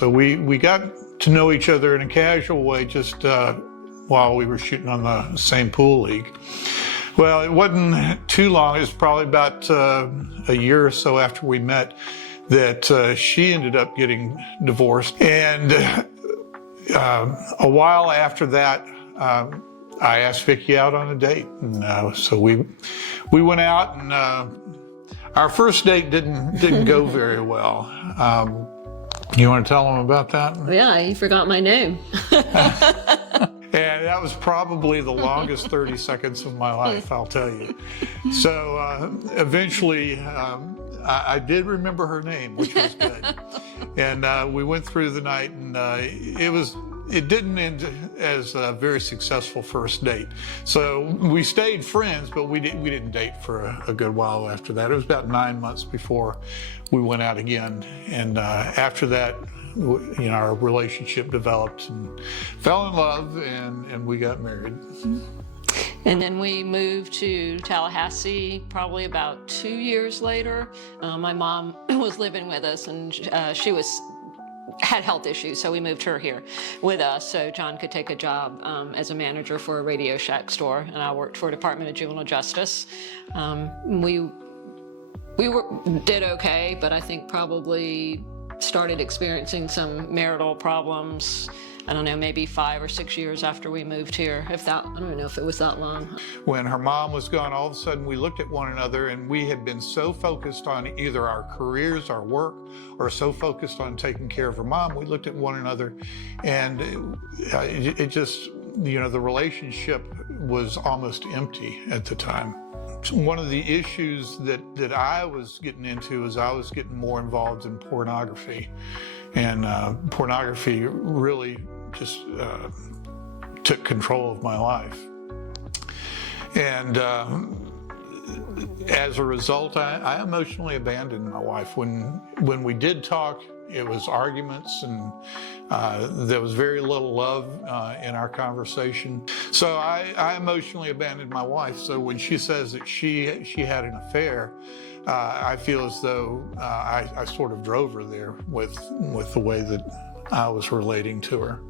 So we got to know each other in a casual way just while we were shooting on the same pool league. Well, it wasn't too long. It was probably about a year or so after we met that she ended up getting divorced. And a while after that, I asked Vicki out on a date. And so we went out, and our first date didn't go very well. You want to tell them about that? Yeah, you forgot my name. And that was probably the longest 30 seconds of my life, I'll tell you. So eventually, I did remember her name, which was good. And we went through the night, and it didn't end as a very successful first date. So we stayed friends, but we didn't date for a good while after that. It was about 9 months before we went out again. And after that, our relationship developed and fell in love, and we got married. And then we moved to Tallahassee probably about 2 years later. My mom was living with us, and she had health issues, so we moved her here with us so John could take a job as a manager for a Radio Shack store, and I worked for Department of Juvenile Justice. We did okay, but I think probably started experiencing some marital problems, I don't know, maybe 5 or 6 years after we moved here. I don't know if it was that long. When her mom was gone, all of a sudden we looked at one another, and we had been so focused on either our careers, our work, or so focused on taking care of her mom, we looked at one another, and it just, the relationship was almost empty at the time. One of the issues that I was getting into is I was getting more involved in pornography. And pornography really just took control of my life. And as a result, I emotionally abandoned my wife. When we did talk, it was arguments, and there was very little love in our conversation. So I emotionally abandoned my wife. So when she says that she had an affair, I feel as though I sort of drove her there with the way that I was relating to her.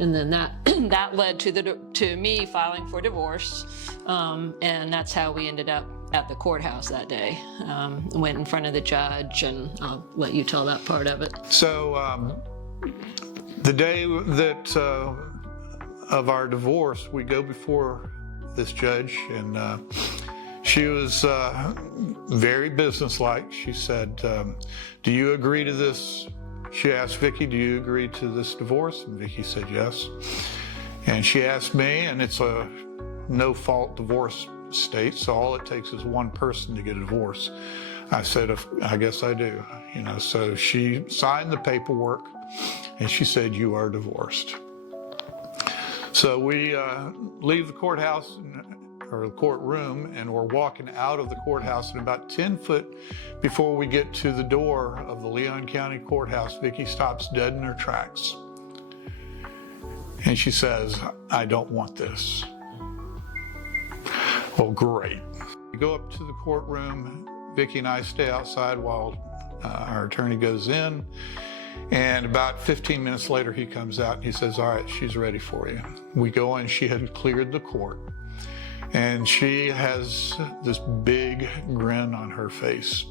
And then that led to me filing for divorce, and that's how we ended up at the courthouse that day. Went in front of the judge, and I'll let you tell that part of it. So the day that of our divorce, we go before this judge, and she was very businesslike. She said, do you agree to this? She asked Vicki, do you agree to this divorce? And Vicki said yes. And she asked me, and it's a no-fault divorce state, so all it takes is one person to get a divorce. I said, I guess I do. So she signed the paperwork, and she said, you are divorced. So we leave the courthouse, or the courtroom, and we're walking out of the courthouse, and about 10 foot before we get to the door of the Leon County Courthouse, Vicki stops dead in her tracks. And she says, I don't want this. Well, great. We go up to the courtroom. Vicki and I stay outside while our attorney goes in. And about 15 minutes later, he comes out and he says, all right, she's ready for you. We go in, she had cleared the court. And she has this big grin on her face.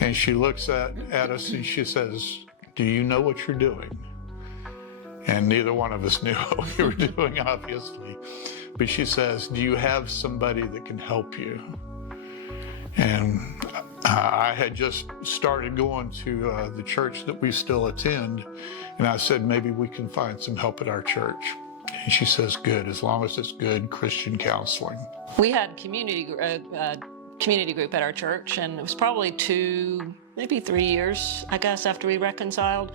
And she looks at us and she says, do you know what you're doing? And neither one of us knew what we were doing, obviously. But she says, do you have somebody that can help you? And I had just started going to the church that we still attend. And I said, maybe we can find some help at our church. And she says, good, as long as it's good Christian counseling. We had community group at our church, and it was probably 2, maybe 3 years, I guess, after we reconciled.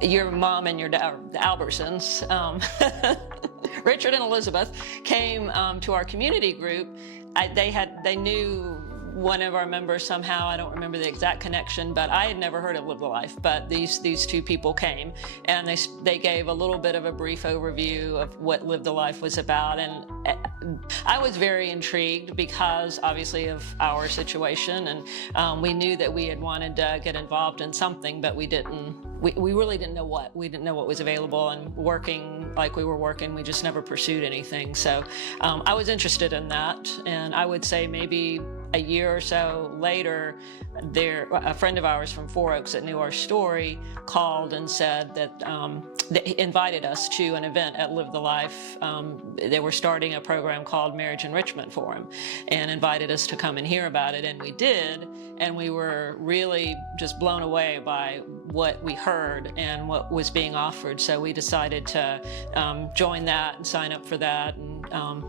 Your mom and your dad, the Albertsons, Richard and Elizabeth, came to our community group. They knew one of our members somehow. I don't remember the exact connection, but I had never heard of Live the Life. But these two people came, and they gave a little bit of a brief overview of what Live the Life was about. And I was very intrigued because obviously of our situation, and we knew that we had wanted to get involved in something, but we didn't we really didn't know what. We didn't know what was available, and working like we were working, we just never pursued anything. So I was interested in that, and I would say maybe a year or so later, a friend of ours from Four Oaks that knew our story called and said that they invited us to an event at Live the Life. They were starting a program called Marriage Enrichment for him, and invited us to come and hear about it, and we did, and we were really just blown away by what we heard and what was being offered. So we decided to join that and sign up for that and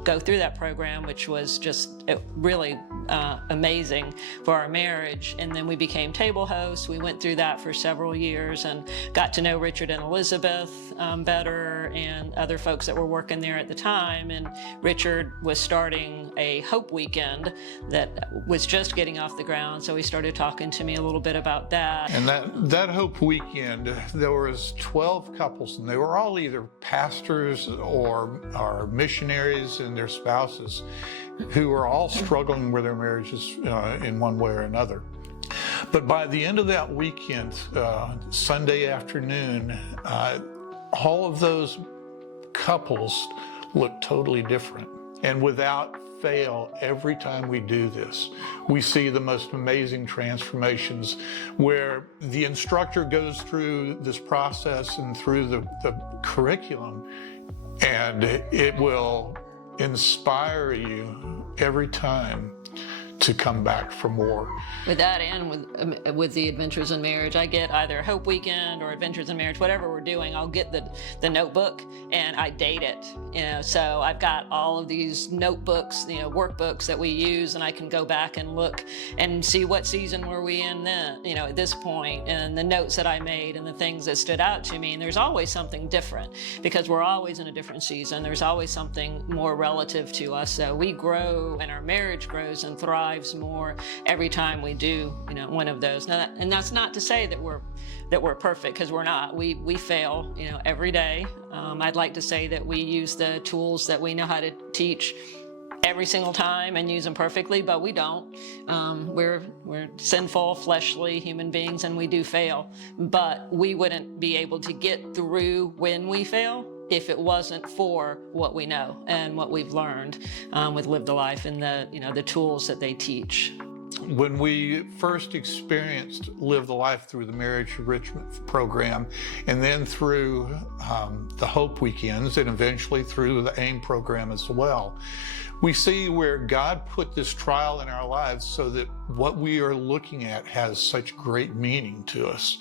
go through that program, which was just really amazing for our marriage. And then we became table hosts. We went through that for several years and got to know Richard and Elizabeth better, and other folks that were working there at the time. And Richard was starting a Hope Weekend that was just getting off the ground, so he started talking to me a little bit about that. And that Hope Weekend, there was 12 couples, and they were all either pastors or missionaries and their spouses, who were all struggling with their marriages in one way or another. But by the end of that weekend, Sunday afternoon, all of those couples looked totally different. And without fail, every time we do this, we see the most amazing transformations where the instructor goes through this process and through the curriculum, and it will inspire you every time to come back for more. With that and with the Adventures in Marriage, I get either Hope Weekend or Adventures in Marriage, whatever we're doing, I'll get the notebook and I date it. So I've got all of these notebooks, workbooks that we use, and I can go back and look and see what season were we in then, at this point, and the notes that I made and the things that stood out to me. And there's always something different because we're always in a different season. There's always something more relative to us. So we grow, and our marriage grows and thrives more every time we do one of those. Now, and that's not to say that we're perfect, because we're not. We fail every day. I'd like to say that we use the tools that we know how to teach every single time and use them perfectly, but we don't. We're sinful, fleshly human beings, and we do fail. But we wouldn't be able to get through when we fail if it wasn't for what we know and what we've learned with Live the Life and the tools that they teach. When we first experienced Live the Life through the Marriage Enrichment program, and then through the Hope Weekends, and eventually through the AIM program as well, we see where God put this trial in our lives so that what we are looking at has such great meaning to us.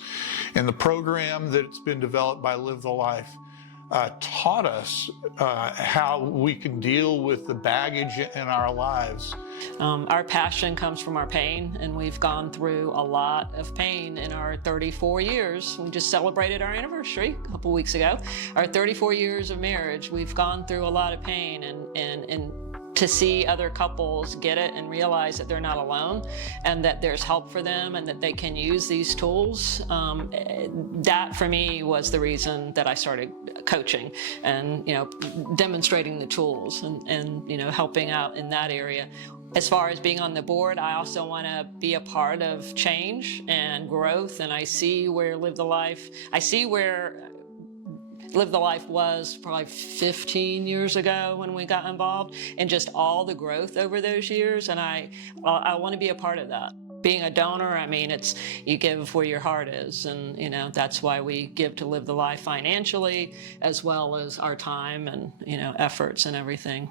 And the program that's been developed by Live the Life taught us how we can deal with the baggage in our lives. Our passion comes from our pain, and we've gone through a lot of pain in our 34 years. We just celebrated our anniversary a couple weeks ago. Our 34 years of marriage, we've gone through a lot of pain, and to see other couples get it and realize that they're not alone and that there's help for them and that they can use these tools, that for me was the reason that I started coaching and demonstrating the tools and helping out in that area. As far as being on the board, I also want to be a part of change and growth, and I see where Live the Life was probably 15 years ago when we got involved, and just all the growth over those years. And I want to be a part of that. Being a donor, it's you give where your heart is, and that's why we give to Live the Life financially, as well as our time and efforts and everything.